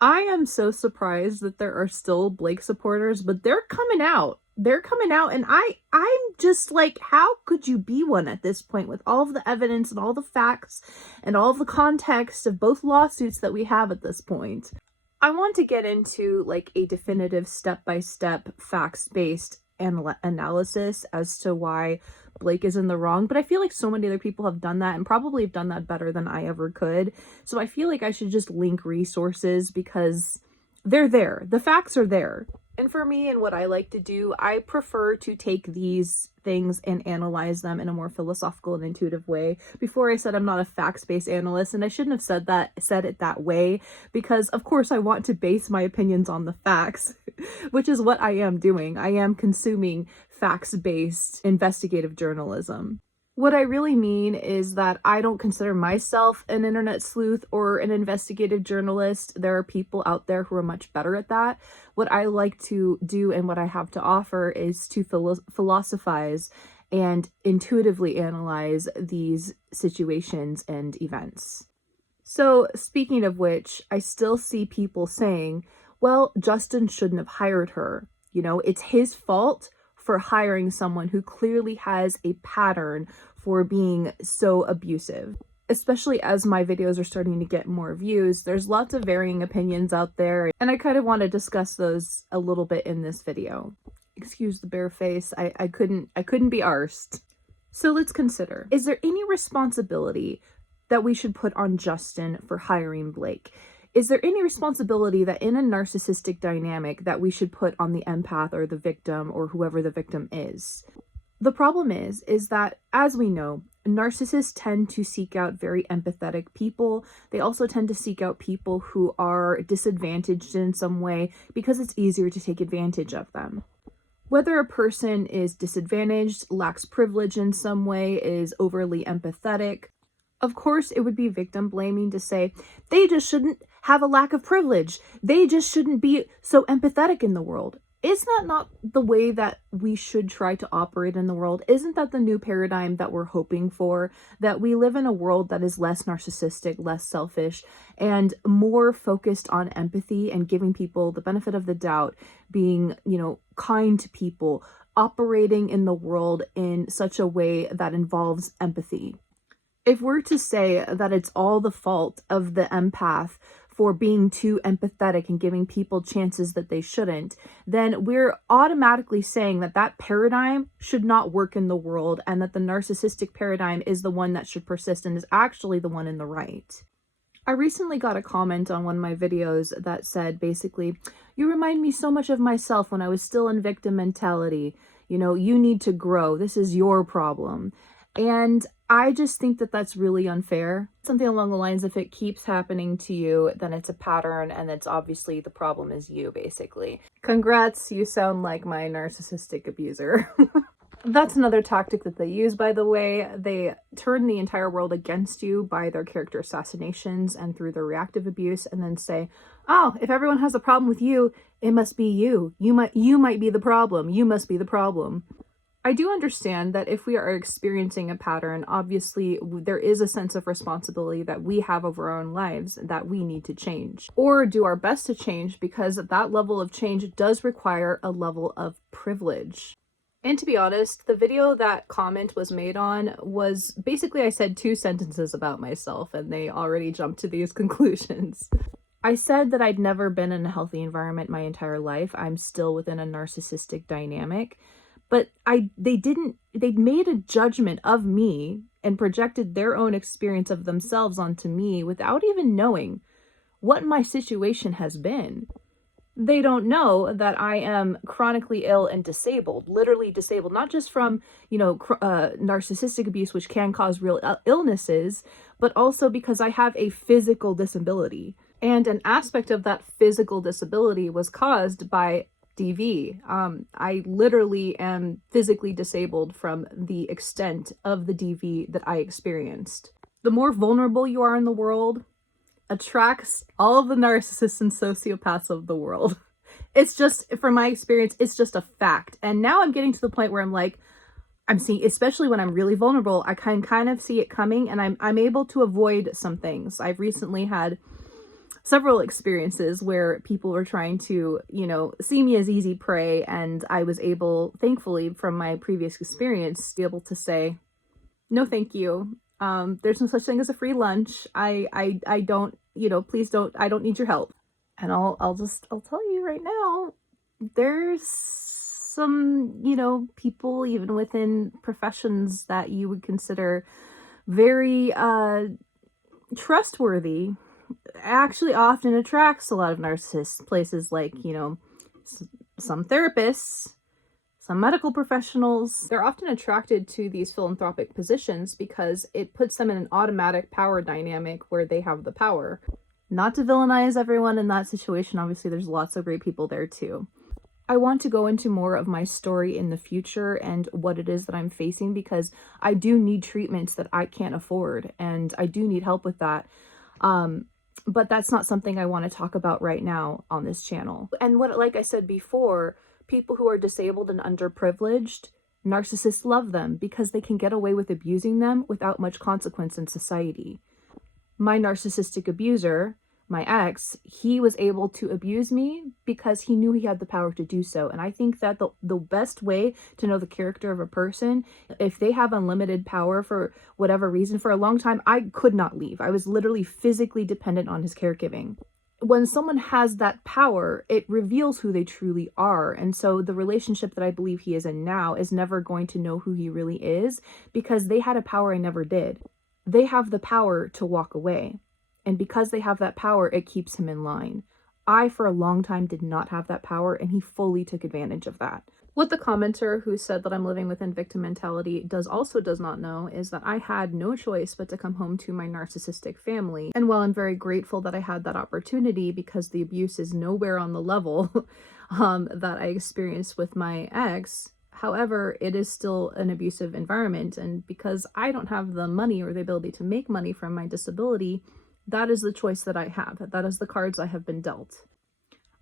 I am so surprised that there are still Blake supporters, but they're coming out. They're coming out, and I'm just like, how could you be one at this point with all of the evidence and all the facts and all of the context of both lawsuits that we have at this point? I want to get into like a definitive step-by-step facts-based analysis as to why Blake is in the wrong, but I feel like so many other people have done that and probably have done that better than I ever could. So I feel like I should just link resources because they're there. The facts are there. And for me and what I like to do, I prefer to take these things and analyze them in a more philosophical and intuitive way. Before I said I'm not a facts-based analyst, and I shouldn't have said it that way, because of course I want to base my opinions on the facts, which is what I am doing. I am consuming facts-based investigative journalism. What I really mean is that I don't consider myself an internet sleuth or an investigative journalist. There are people out there who are much better at that. What I like to do and what I have to offer is to philosophize and intuitively analyze these situations and events. So, speaking of which, I still see people saying, well, Justin shouldn't have hired her. You know, it's his fault for hiring someone who clearly has a pattern for being so abusive. Especially as my videos are starting to get more views, there's lots of varying opinions out there, and I kind of want to discuss those a little bit in this video. Excuse the bare face, I couldn't be arsed. So let's consider, is there any responsibility that we should put on Justin for hiring Blake? Is there any responsibility that in a narcissistic dynamic that we should put on the empath or the victim or whoever the victim is? The problem is that, as we know, narcissists tend to seek out very empathetic people. They also tend to seek out people who are disadvantaged in some way because it's easier to take advantage of them. Whether a person is disadvantaged, lacks privilege in some way, is overly empathetic, of course, it would be victim blaming to say, they just shouldn't have a lack of privilege. They just shouldn't be so empathetic in the world. Is that not the way that we should try to operate in the world? Isn't that the new paradigm that we're hoping for? That we live in a world that is less narcissistic, less selfish, and more focused on empathy and giving people the benefit of the doubt, being, kind to people, operating in the world in such a way that involves empathy. If we're to say that it's all the fault of the empath for being too empathetic and giving people chances that they shouldn't, then we're automatically saying that that paradigm should not work in the world and that the narcissistic paradigm is the one that should persist and is actually the one in the right. I recently got a comment on one of my videos that said basically, you remind me so much of myself when I was still in victim mentality. You need to grow. This is your problem. And I just think that that's really unfair. Something along the lines, if it keeps happening to you, then it's a pattern and it's obviously the problem is you, basically. Congrats, you sound like my narcissistic abuser. That's another tactic that they use, by the way. They turn the entire world against you by their character assassinations and through their reactive abuse, and then say, oh, if everyone has a problem with you, it must be you. You might be the problem. You must be the problem. I do understand that if we are experiencing a pattern, obviously there is a sense of responsibility that we have over our own lives that we need to change or do our best to change, because that level of change does require a level of privilege. And to be honest, the video that comment was made on was basically I said 2 sentences about myself and they already jumped to these conclusions. I said that I'd never been in a healthy environment my entire life. I'm still within a narcissistic dynamic. But they made a judgment of me and projected their own experience of themselves onto me without even knowing what my situation has been. They don't know that I am chronically ill and disabled, literally disabled, not just from, narcissistic abuse, which can cause real illnesses, but also because I have a physical disability. And an aspect of that physical disability was caused by DV. I literally am physically disabled from the extent of the DV that I experienced. The more vulnerable you are in the world attracts all of the narcissists and sociopaths of the world. It's just, from my experience, it's just a fact. And now I'm getting to the point where I'm seeing, especially when I'm really vulnerable, I can kind of see it coming and I'm able to avoid some things. I've recently had several experiences where people were trying to, see me as easy prey, and I was able, thankfully, from my previous experience, to be able to say, no, thank you. There's no such thing as a free lunch. I don't, please don't, I don't need your help. And I'll tell you right now, there's some, people even within professions that you would consider very trustworthy actually often attracts a lot of narcissists. Places like, some therapists, some medical professionals, they're often attracted to these philanthropic positions because it puts them in an automatic power dynamic where they have the power. Not to villainize everyone in that situation, obviously there's lots of great people there too. I want to go into more of my story in the future and what it is that I'm facing, because I do need treatments that I can't afford, and I do need help with that. But that's not something I want to talk about right now on this channel. And like I said before, people who are disabled and underprivileged, narcissists love them because they can get away with abusing them without much consequence in society. My narcissistic abuser, my ex, he was able to abuse me because he knew he had the power to do so. And I think that the best way to know the character of a person, if they have unlimited power for whatever reason, for a long time, I could not leave. I was literally physically dependent on his caregiving. When someone has that power, it reveals who they truly are. And so the relationship that I believe he is in now is never going to know who he really is, because they had a power I never did. They have the power to walk away. And because they have that power, it keeps him in line. I, for a long time, did not have that power, and he fully took advantage of that. What the commenter who said that I'm living within victim mentality does not know is that I had no choice but to come home to my narcissistic family. And while I'm very grateful that I had that opportunity, because the abuse is nowhere on the level that I experienced with my ex, however, it is still an abusive environment. And because I don't have the money or the ability to make money from my disability, that is the choice that I have. That is the cards I have been dealt.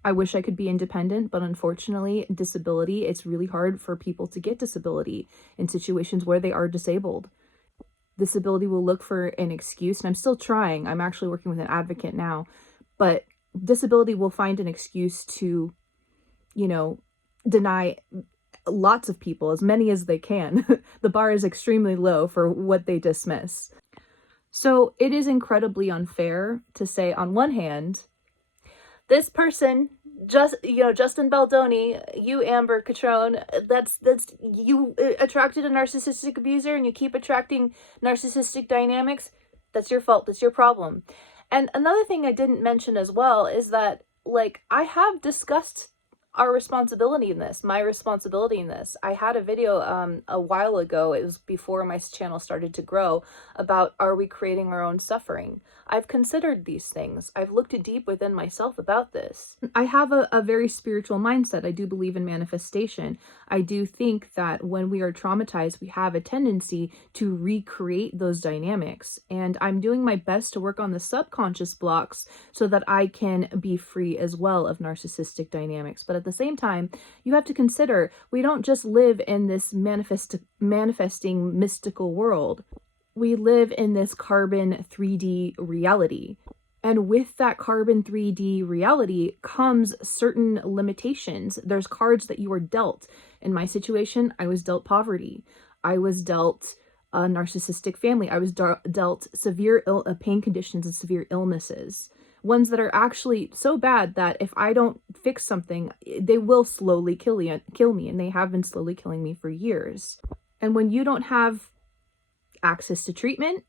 I wish I could be independent, but unfortunately, disability, it's really hard for people to get disability in situations where they are disabled. Disability will look for an excuse, and I'm still trying. I'm actually working with an advocate now, but disability will find an excuse to, deny lots of people, as many as they can. The bar is extremely low for what they dismiss. So it is incredibly unfair to say, on one hand, this person, Justin Baldoni, you, Amber Catrone, that's you attracted a narcissistic abuser and you keep attracting narcissistic dynamics. That's your fault. That's your problem. And another thing I didn't mention as well is that, I have discussed our responsibility in this, my responsibility in this. I had a video a while ago, it was before my channel started to grow, about, are we creating our own suffering? I've considered these things. I've looked deep within myself about this. I have a very spiritual mindset. I do believe in manifestation. I do think that when we are traumatized, we have a tendency to recreate those dynamics. And I'm doing my best to work on the subconscious blocks so that I can be free as well of narcissistic dynamics. But at the same time, you have to consider, we don't just live in this manifesting mystical world. We live in this carbon 3D reality. And with that carbon 3D reality comes certain limitations. There's cards that you are dealt. In my situation, I was dealt poverty. I was dealt a narcissistic family. I was dealt severe pain conditions and severe illnesses. Ones that are actually so bad that if I don't fix something, they will slowly kill me. And they have been slowly killing me for years. And when you don't have access to treatment,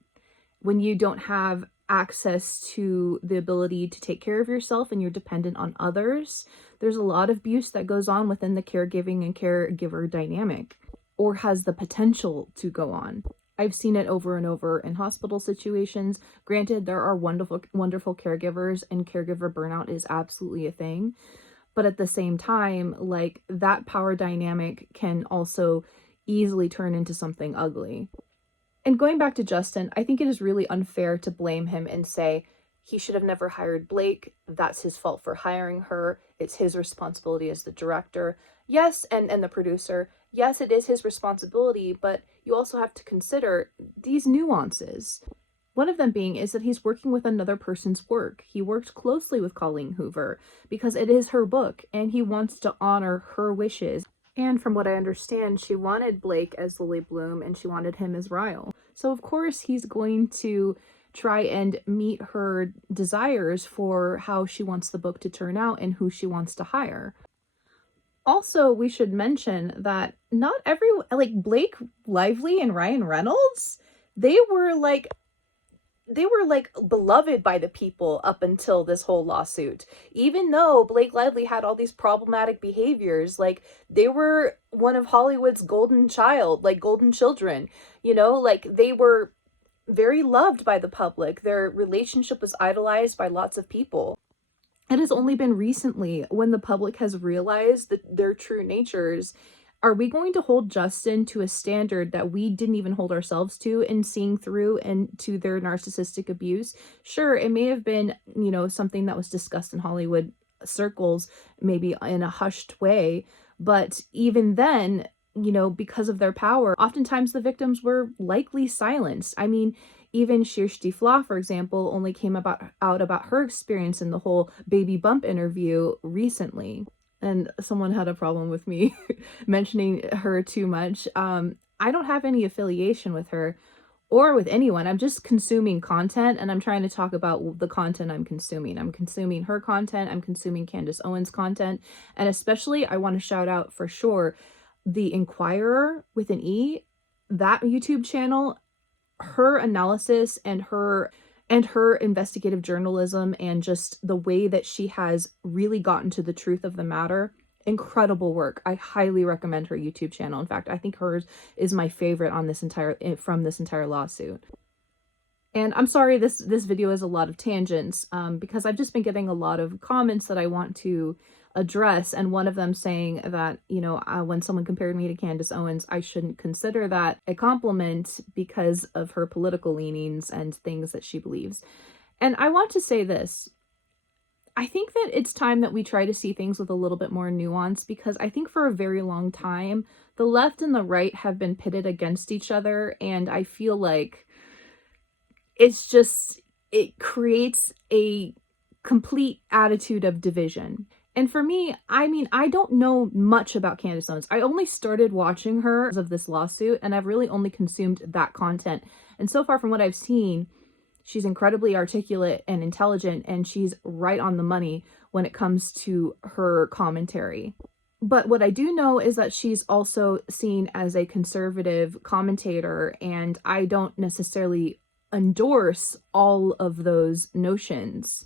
when you don't have access to the ability to take care of yourself and you're dependent on others, there's a lot of abuse that goes on within the caregiving and caregiver dynamic, or has the potential to go on. I've seen it over and over in hospital situations. Granted, there are wonderful caregivers, and caregiver burnout is absolutely a thing. But at the same time, that power dynamic can also easily turn into something ugly. And going back to Justin, I think it is really unfair to blame him and say, he should have never hired Blake. That's his fault for hiring her. It's his responsibility as the director. Yes, and the producer. Yes, it is his responsibility, but you also have to consider these nuances. One of them being is that he's working with another person's work. He worked closely with Colleen Hoover because it is her book and he wants to honor her wishes. And from what I understand, she wanted Blake as Lily Bloom and she wanted him as Ryle. So of course he's going to try and meet her desires for how she wants the book to turn out and who she wants to hire. Also, we should mention that not every, like, Blake Lively and Ryan Reynolds, they were like beloved by the people up until this whole lawsuit. Even though Blake Lively had all these problematic behaviors, like, they were one of Hollywood's golden children, you know, like, they were very loved by the public. Their relationship was idolized by lots of people. It has only been recently, when the public has realized that their true natures, are we going to hold Justin to a standard that we didn't even hold ourselves to in seeing through and to their narcissistic abuse? Sure, it may have been, you know, something that was discussed in Hollywood circles, maybe in a hushed way, but even then, you know, because of their power, oftentimes the victims were likely silenced. I mean, even Kirsty Flaw, for example, only came out about her experience in the whole baby bump interview recently. And someone had a problem with me mentioning her too much. I don't have any affiliation with her or with anyone. I'm just consuming content, and I'm trying to talk about the content I'm consuming. I'm consuming her content. I'm consuming Candace Owens' content. And especially, I want to shout out for sure the Inquirer with an E, that YouTube channel. Her analysis and her investigative journalism and just the way that she has really gotten to the truth of the matter, incredible work. I highly recommend her YouTube channel. In fact, I think hers is my favorite on this entire lawsuit. And I'm sorry this video is a lot of tangents, because I've just been getting a lot of comments that I want to address, and one of them saying that, you know, when someone compared me to Candace Owens, I shouldn't consider that a compliment because of her political leanings and things that she believes. And I want to say this. I think that it's time that we try to see things with a little bit more nuance, because I think for a very long time, the left and the right have been pitted against each other, and I feel like it creates a complete attitude of division. And for me, I mean, I don't know much about Candace Owens. I only started watching her because of this lawsuit, and I've really only consumed that content. And so far from what I've seen, she's incredibly articulate and intelligent, and she's right on the money when it comes to her commentary. But what I do know is that she's also seen as a conservative commentator, and I don't necessarily endorse all of those notions.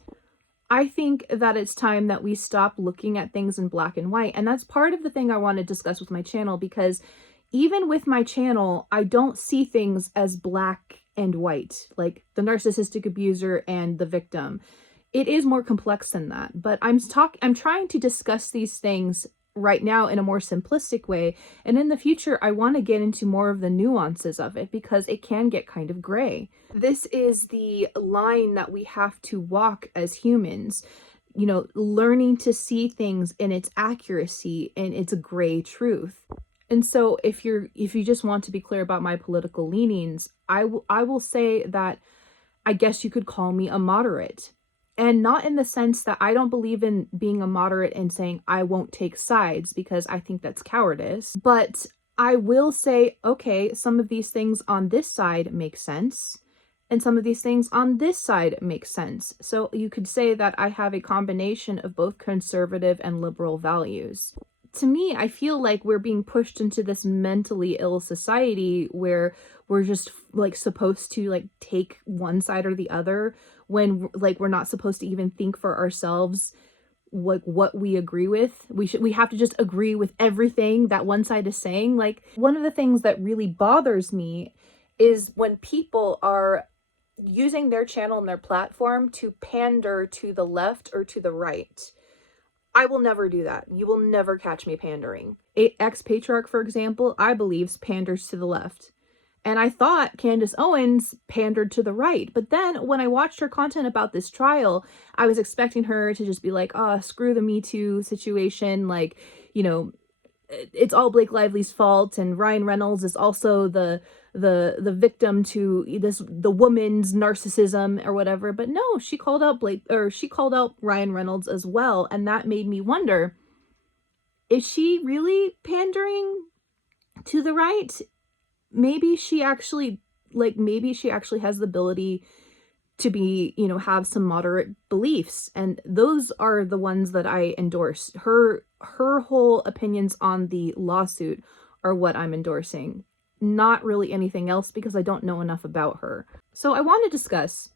I think that it's time that we stop looking at things in black and white. And that's part of the thing I want to discuss with my channel, because even with my channel, I don't see things as black and white, like the narcissistic abuser and the victim. It is more complex than that. But I'm trying to discuss these things right now in a more simplistic way. And in the future, I want to get into more of the nuances of it, because it can get kind of gray. This is the line that we have to walk as humans, you know, learning to see things in its accuracy and its gray truth. And so if you just want to be clear about my political leanings, I will say that I guess you could call me a moderate. And not in the sense that I don't believe in being a moderate and saying I won't take sides, because I think that's cowardice. But I will say, okay, some of these things on this side make sense, and some of these things on this side make sense. So you could say that I have a combination of both conservative and liberal values. To me, I feel like we're being pushed into this mentally ill society where we're just like supposed to like take one side or the other, when like we're not supposed to even think for ourselves like what we agree with. We have to just agree with everything that one side is saying. Like, one of the things that really bothers me is when people are using their channel and their platform to pander to the left or to the right. I will never do that. You will never catch me pandering. Ex-Patriarch, for example, I believe panders to the left. And I thought Candace Owens pandered to the right. But then when I watched her content about this trial, I was expecting her to just be like, oh, screw the Me Too situation. Like, you know, it's all Blake Lively's fault. And Ryan Reynolds is also the the victim to the woman's narcissism or whatever. But no, she called out she called out Ryan Reynolds as well, and that made me wonder, is she really pandering to the right? Maybe she actually has the ability to be, have some moderate beliefs, and those are the ones that I endorse. Her whole opinions on the lawsuit are what I'm endorsing, not really anything else, because I don't know enough about her. So I want to discuss,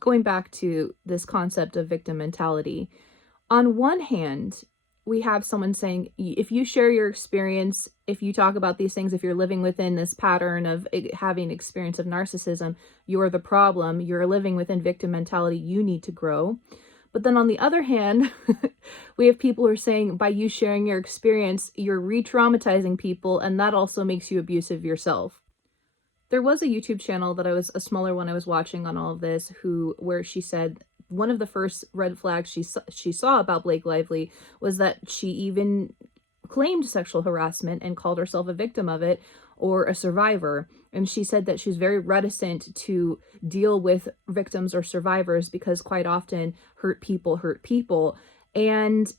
going back to this concept of victim mentality. On one hand, we have someone saying, if you share your experience, if you talk about these things, if you're living within this pattern of having experience of narcissism, you're the problem, you're living within victim mentality, you need to grow. But then on the other hand, we have people who are saying, by you sharing your experience, you're re-traumatizing people, and that also makes you abusive yourself. There was a YouTube channel that a smaller one I was watching on all of this, where she said one of the first red flags she saw about Blake Lively was that she even claimed sexual harassment and called herself a victim of it or a survivor. And she said that she's very reticent to deal with victims or survivors because quite often hurt people. And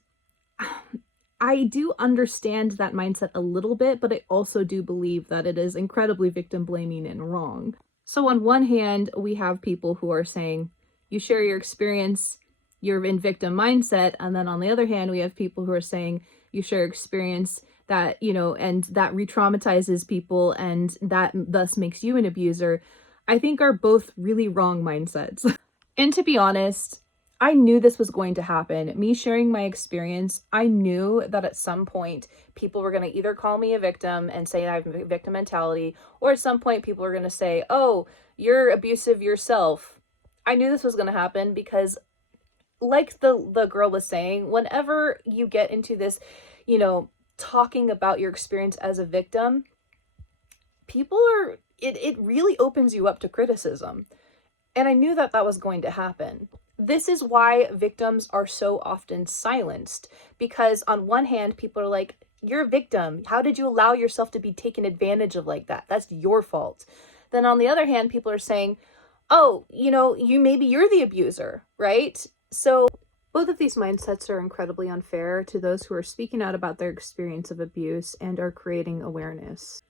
I do understand that mindset a little bit, but I also do believe that it is incredibly victim blaming and wrong. So on one hand, we have people who are saying, you share your experience, you're in victim mindset. And then on the other hand, we have people who are saying, you share experience that, and that re-traumatizes people and that thus makes you an abuser. I think are both really wrong mindsets. And to be honest, I knew this was going to happen. Me sharing my experience, I knew that at some point people were going to either call me a victim and say I have victim mentality, or at some point people were going to say, oh, you're abusive yourself. I knew this was going to happen because, like the girl was saying, whenever you get into this, talking about your experience as a victim, it really opens you up to criticism. And I knew that was going to happen. This is why victims are so often silenced, because on one hand, people are like, you're a victim. How did you allow yourself to be taken advantage of like that? That's your fault. Then on the other hand, people are saying, oh, you're the abuser, right? So both of these mindsets are incredibly unfair to those who are speaking out about their experience of abuse and are creating awareness.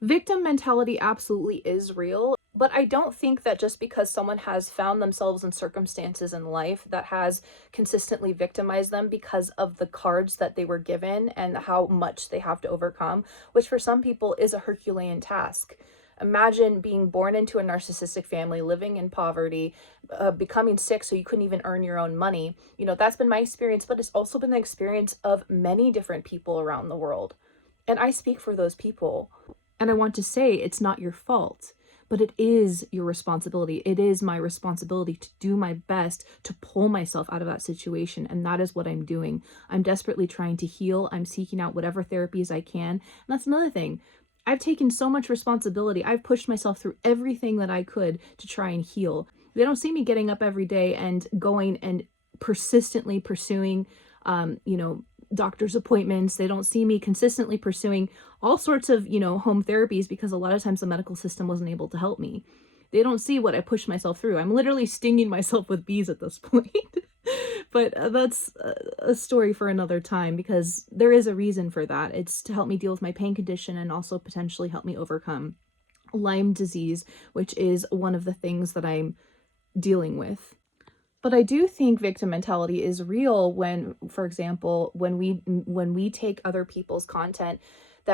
Victim mentality absolutely is real, but I don't think that just because someone has found themselves in circumstances in life that has consistently victimized them because of the cards that they were given and how much they have to overcome, which for some people is a Herculean task. Imagine being born into a narcissistic family, living in poverty, becoming sick so you couldn't even earn your own money. That's been my experience, but it's also been the experience of many different people around the world. And I speak for those people. And I want to say it's not your fault, but it is your responsibility. It is my responsibility to do my best to pull myself out of that situation. And that is what I'm doing. I'm desperately trying to heal. I'm seeking out whatever therapies I can. And that's another thing. I've taken so much responsibility. I've pushed myself through everything that I could to try and heal. They don't see me getting up every day and going and persistently pursuing, doctor's appointments. They don't see me consistently pursuing all sorts of, home therapies, because a lot of times the medical system wasn't able to help me. They don't see what I pushed myself through. I'm literally stinging myself with bees at this point. But that's a story for another time, because there is a reason for that. It's to help me deal with my pain condition and also potentially help me overcome Lyme disease, which is one of the things that I'm dealing with. But I do think victim mentality is real when, for example, when we take other people's content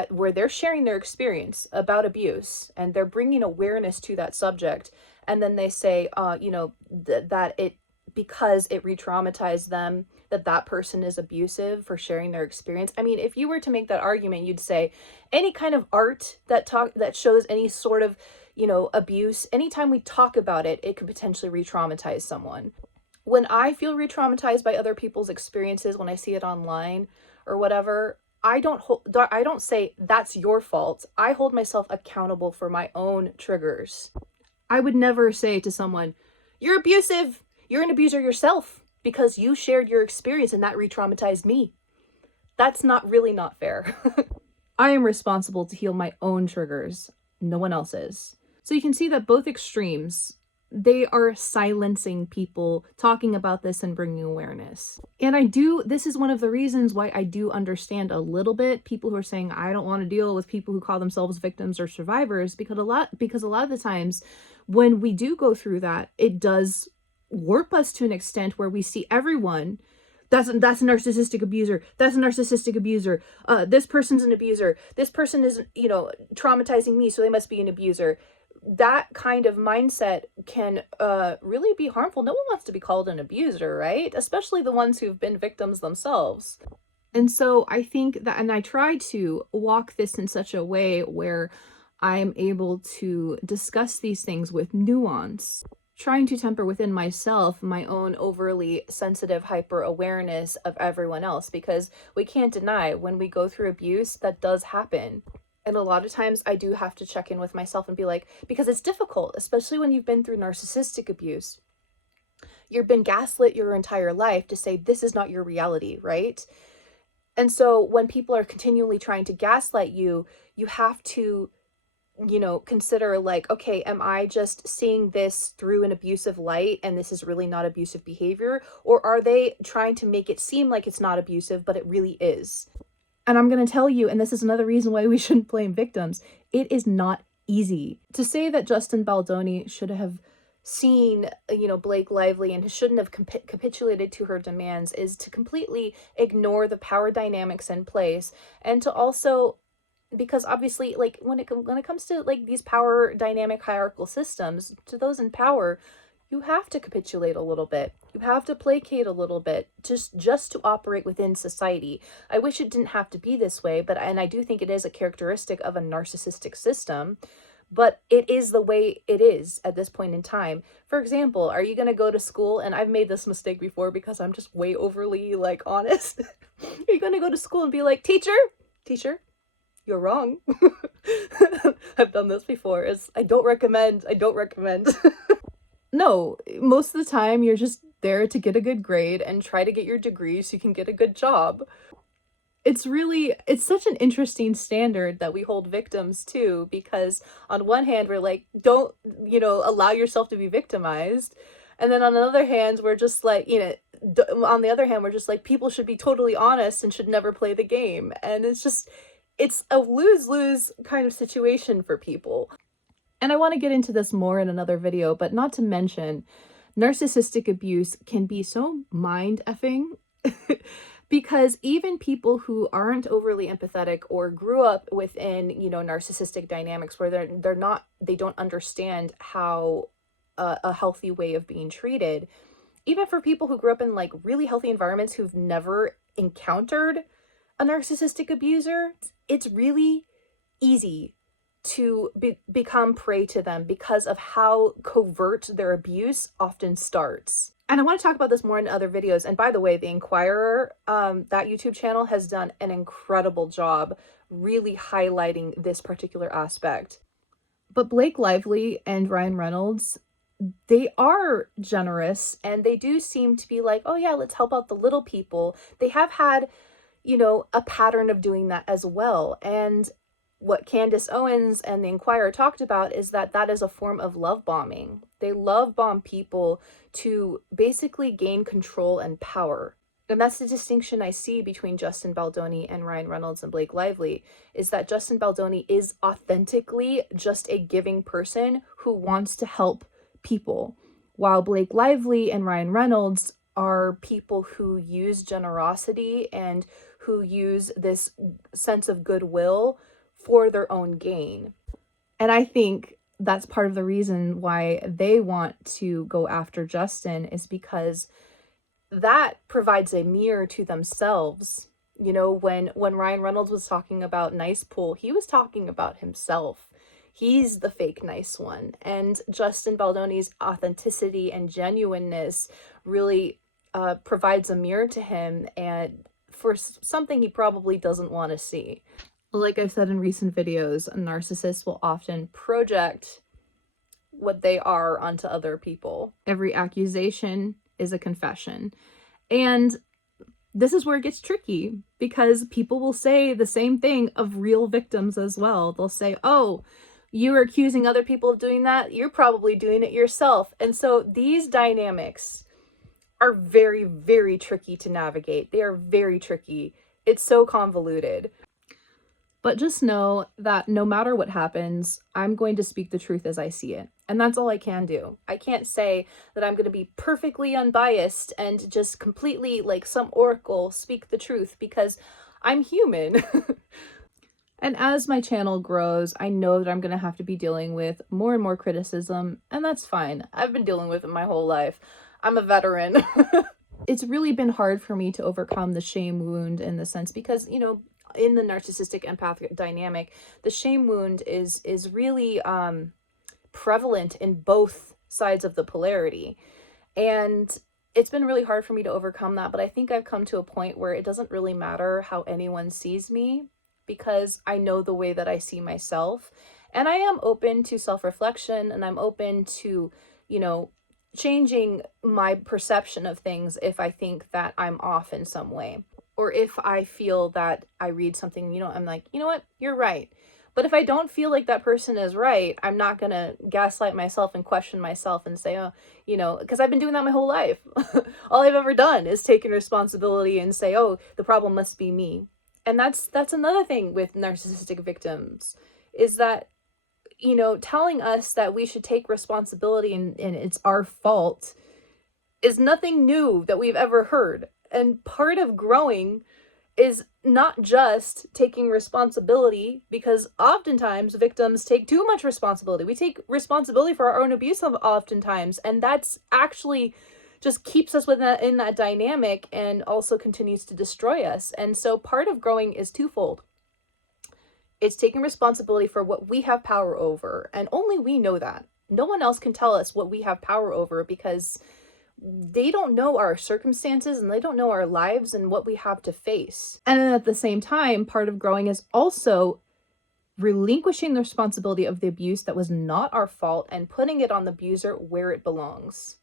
where they're sharing their experience about abuse and they're bringing awareness to that subject, and then they say, that it, because it re-traumatized them, that person is abusive for sharing their experience. I mean, if you were to make that argument, you'd say any kind of art that shows any sort of, abuse, anytime we talk about it, it could potentially re-traumatize someone. When I feel re-traumatized by other people's experiences, when I see it online or whatever, I don't say that's your fault. I hold myself accountable for my own triggers. I would never say to someone, you're abusive, you're an abuser yourself because you shared your experience and that re-traumatized me. That's not fair. I am responsible to heal my own triggers, no one else is. So you can see that both extremes, they are silencing people talking about this and bringing awareness. And this is one of the reasons why I do understand a little bit people who are saying, I don't want to deal with people who call themselves victims or survivors, because a lot of the times when we do go through that, it does warp us to an extent where we see everyone, that's a narcissistic abuser, that's a narcissistic abuser, this person's an abuser, this person is, traumatizing me, so they must be an abuser. That kind of mindset can really be harmful. No one wants to be called an abuser, right? Especially the ones who've been victims themselves. And so I think that, and I try to walk this in such a way where I'm able to discuss these things with nuance, trying to temper within myself my own overly sensitive hyper awareness of everyone else, because we can't deny when we go through abuse, that does happen. And a lot of times I do have to check in with myself and be like, because it's difficult, especially when you've been through narcissistic abuse. You've been gaslit your entire life to say this is not your reality, right? And so when people are continually trying to gaslight you, you have to, consider like, okay, am I just seeing this through an abusive light and this is really not abusive behavior? Or are they trying to make it seem like it's not abusive, but it really is? And I'm going to tell you, and this is another reason why we shouldn't blame victims, it is not easy. To say that Justin Baldoni should have seen, Blake Lively and shouldn't have capitulated to her demands is to completely ignore the power dynamics in place, and to also, because obviously, like, when it comes to like these power dynamic hierarchical systems, to those in power, you have to capitulate a little bit. You have to placate a little bit just to operate within society. I wish it didn't have to be this way, and I do think it is a characteristic of a narcissistic system, but it is the way it is at this point in time. For example, are you going to go to school? And I've made this mistake before because I'm just way overly like honest. Are you going to go to school and be like, teacher, you're wrong. I've done this before. I don't recommend. No, most of the time you're just there to get a good grade and try to get your degree so you can get a good job. It's such an interesting standard that we hold victims to, because on one hand we're like, don't, allow yourself to be victimized. And then on the other hand, we're just like, people should be totally honest and should never play the game. And it's a lose-lose kind of situation for people. And I want to get into this more in another video, but not to mention, narcissistic abuse can be so mind-effing because even people who aren't overly empathetic or grew up within, narcissistic dynamics where they don't understand how a healthy way of being treated, even for people who grew up in like really healthy environments who've never encountered a narcissistic abuser, it's really easy to become prey to them because of how covert their abuse often starts. And I want to talk about this more in other videos. And by the way, The Inquirer, that YouTube channel, has done an incredible job really highlighting this particular aspect. But Blake Lively and Ryan Reynolds, they are generous, and they do seem to be like, oh yeah, let's help out the little people. They have had, a pattern of doing that as well. And what Candace Owens and The Inquirer talked about is that is a form of love bombing. They love bomb people to basically gain control and power. And that's the distinction I see between Justin Baldoni and Ryan Reynolds and Blake Lively, is that Justin Baldoni is authentically just a giving person who wants to help people, while Blake Lively and Ryan Reynolds are people who use generosity and who use this sense of goodwill for their own gain. And I think that's part of the reason why they want to go after Justin, is because that provides a mirror to themselves. When Ryan Reynolds was talking about nice pool, he was talking about himself. He's the fake nice one. And Justin Baldoni's authenticity and genuineness really provides a mirror to him, and for something he probably doesn't want to see. Like I've said in recent videos, narcissists will often project what they are onto other people. Every accusation is a confession. And this is where it gets tricky, because people will say the same thing of real victims as well. They'll say, oh, you are accusing other people of doing that, you're probably doing it yourself. And so these dynamics are very, very tricky to navigate. They are very tricky. It's so convoluted. But just know that no matter what happens, I'm going to speak the truth as I see it. And that's all I can do. I can't say that I'm going to be perfectly unbiased and just completely, like some oracle, speak the truth, because I'm human. And as my channel grows, I know that I'm going to have to be dealing with more and more criticism, and that's fine. I've been dealing with it my whole life. I'm a veteran. It's really been hard for me to overcome the shame wound in the sense because, you know, in the narcissistic empathic dynamic, the shame wound is really prevalent in both sides of the polarity. And it's been really hard for me to overcome that, but I think I've come to a point where it doesn't really matter how anyone sees me because I know the way that I see myself. And I am open to self-reflection, and I'm open to, you know, changing my perception of things if I think that I'm off in some way. Or if I feel that I read something, you know, I'm like, you know what, you're right. But if I don't feel like that person is right, I'm not going to gaslight myself and question myself and say, oh, you know, because I've been doing that my whole life. All I've ever done is taken responsibility and say, oh, the problem must be me. And that's another thing with narcissistic victims is that, you know, telling us that we should take responsibility and it's our fault is nothing new that we've ever heard. And part of growing is not just taking responsibility, because oftentimes victims take too much responsibility. We take responsibility for our own abuse oftentimes, and that's actually just keeps us in that dynamic and also continues to destroy us. And so part of growing is twofold. It's taking responsibility for what we have power over, and only we know that. No one else can tell us what we have power over because they don't know our circumstances and they don't know our lives and what we have to face. And then at the same time, part of growing is also relinquishing the responsibility of the abuse that was not our fault and putting it on the abuser where it belongs.